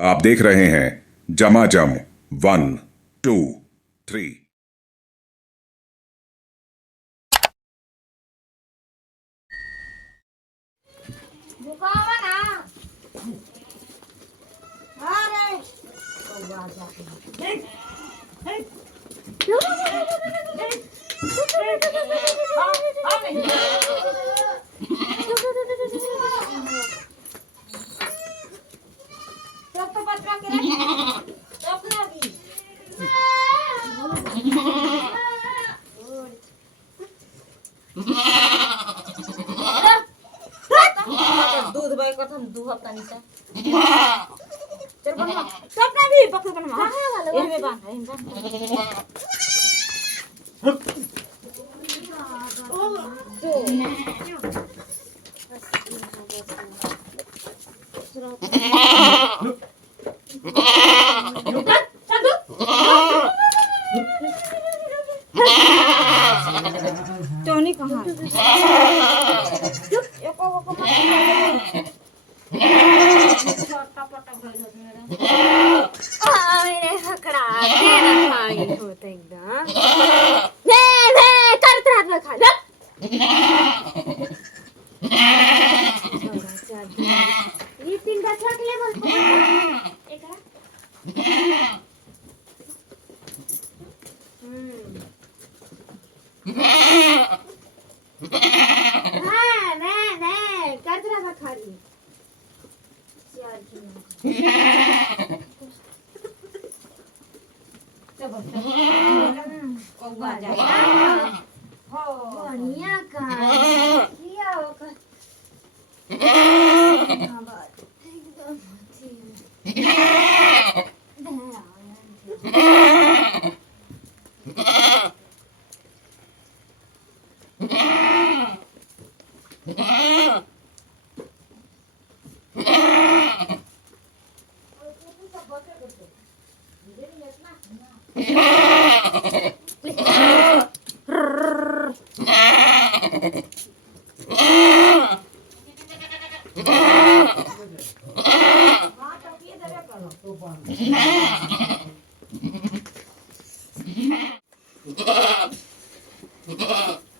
आप देख रहे हैं जमाजम 1, 2, 3। बुकावा ना अरे कौवा जाके तब तो बचवा के रख तब ना भी दूध भाई का हम 2 हफ्ता नीचा चल बनवा तब ना भी पकड़ बनवा ये में बांध है बांध टोनी कहाँ एको को मत छोटा पटा भइल मेरा मेरे हकड़ा तेरा खाई होता एकदम भे भे करत रात में खा जब ये 3 बच्चा के लिए बोल एकरा हाँ मैं करत रात में खा रही कौवा जाए हो बढ़िया का किया होगा हाँ बात एकदम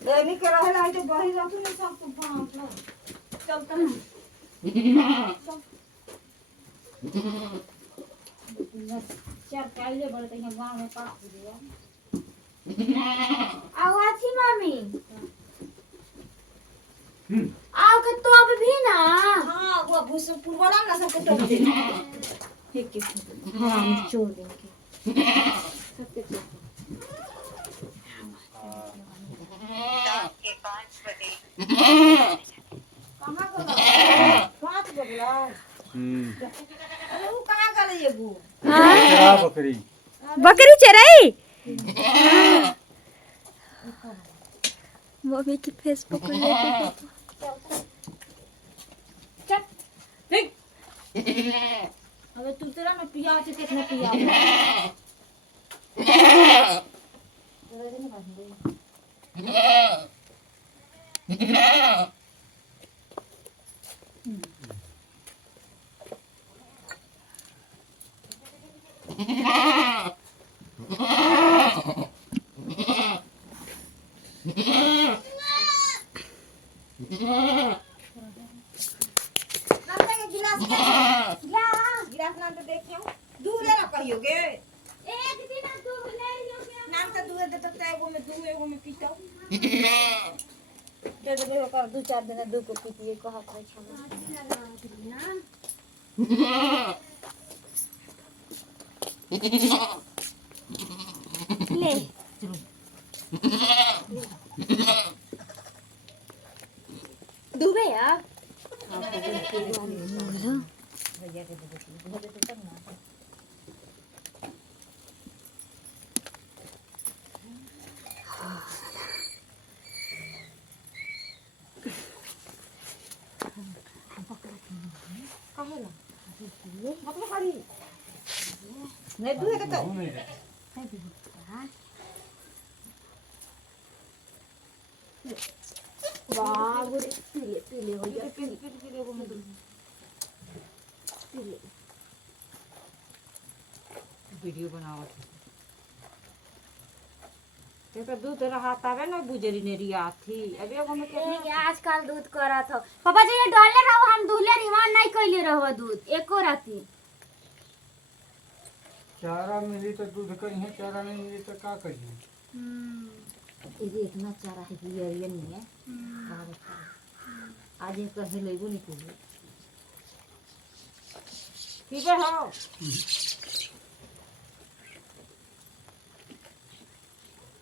लेनी के रहला है तो बही रखू ने सब तो बांट चल चल चार काले बड़े तो गांव में पास दिया आओ अच्छी मामी आओ के तो अब भी ना हां वो भूसपुर वाला ना सबके टोक दे ठीक है हाँ हम छोड़ देंगे सबके छोड़ कहां गला 5 बगला अरे वो कहां गला ये बू चरा बकरी बकरी चराई मम्मी की फेसबुक पर लेके चल देख अबे तू तेरा में पिया से कितना पिया अरे नहीं बांध दे गिलास नाम तो देखियो दूर है ना कहियोगे एक दिन तू ले लियो नाम तो दूर दे तक एगो में दू एगो में पीतो दे दे कर 2-4 दिन 2 को पीतिए कहा था ले दुबे यार भैया के दे तब ना कहे ना मतलब करी नहीं दूर है तो बाबू रे पीले पीले हो गया पीले वो में पीले वीडियो बनावत ते तो दूध रहा तबे ना बुजरी ने रिया थी अबे एगो में ठीक कितना है आजकल दूध करत हो पापा जी ये डॉलर रहो हम दूल्हे रिवान नहीं कइले रहो दूध एको राती चारा मिली तो दूध कहीं है, चारा नहीं मिली तो का करिए। ये इतना चारा है कि ये नहीं है बहुत अच्छा है। आज ये कहे लेबो नहीं कोई ठीक है हो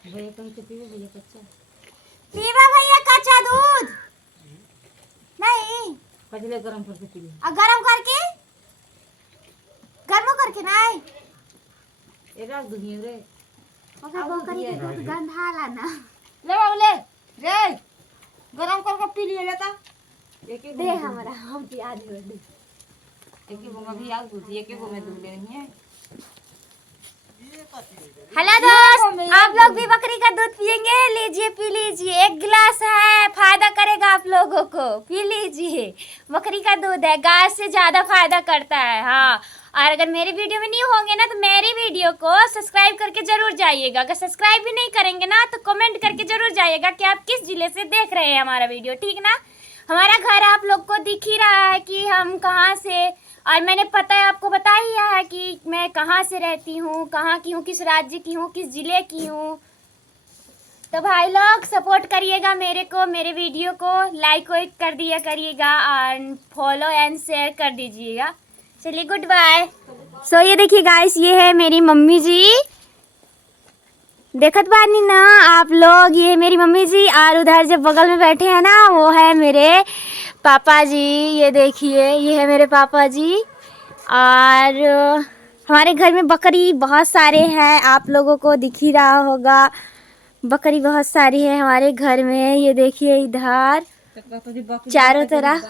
भैया कहीं तो पीवे भैया कच्चा पीवा भैया कच्चा दूध नहीं पहले गरम करके पी गरम करके नहीं ये रख दूंगी रे ओके बकरी के दूध गंधाला ना ले बाबू ले रे गरम करके पी लिए लेता एक एक दे हमरा हम पिया दे एक एक गो भी आग दूध एक एक गो में दूध ले रही है हेलो दोस्त आप लोग भी बकरी का दूध पियेंगे लीजिए पी लीजिए एक गिलास है फायदा करेगा आप लोगों को पी लीजिए बकरी का दूध है गाय से ज्यादा फायदा करता है हाँ और अगर मेरी वीडियो में न्यू होंगे ना तो मेरी वीडियो को सब्सक्राइब करके जरूर जाइएगा अगर सब्सक्राइब भी नहीं करेंगे ना तो कमेंट करके जरूर जाइएगा कि आप किस जिले से देख रहे हैं हमारा वीडियो ठीक ना हमारा घर आप लोग को दिख ही रहा है कि हम कहाँ से और मैंने पता है आपको बता ही है कि मैं कहाँ से रहती हूँ कहाँ की हूँ किस राज्य की हूँ किस जिले की हूँ तो भाई लोग सपोर्ट करिएगा मेरे को मेरे वीडियो को लाइक वाइक कर दिया करिएगा और फॉलो एंड शेयर कर दीजिएगा चलिए गुड बाय सो ये देखिए गाइस ये है मेरी मम्मी जी देखत बानी ना आप लोग ये मेरी मम्मी जी और उधर जो बगल में बैठे हैं ना वो है मेरे पापा जी ये देखिए ये है मेरे पापा जी और हमारे घर में बकरी बहुत सारे हैं आप लोगों को दिख ही रहा होगा बकरी बहुत सारी है हमारे घर में ये देखिए इधर चारों तरफ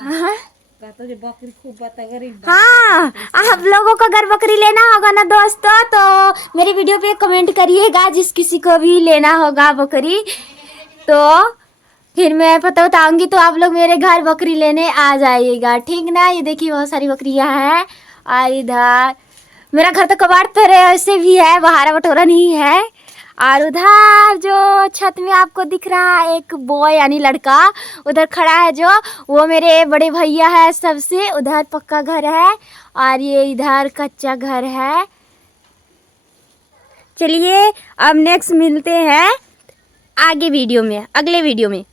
बकरी खूब बता हाँ आप लोगों को अगर बकरी लेना होगा ना दोस्तों तो मेरी वीडियो पे कमेंट करिएगा जिस किसी को भी लेना होगा बकरी तो फिर मैं पता बताऊंगी तो आप लोग मेरे घर बकरी लेने आ जाइएगा ठीक ना ये देखिए बहुत सारी बकरियां हैं और इधर मेरा घर तो कबाड़ पर ऐसे भी है बहारा बटोरा नहीं है और उधर जो छत में आपको दिख रहा है एक बॉय यानी लड़का उधर खड़ा है जो वो मेरे बड़े भैया है सबसे उधर पक्का घर है और ये इधर कच्चा घर है चलिए अब नेक्स्ट मिलते हैं आगे वीडियो में अगले वीडियो में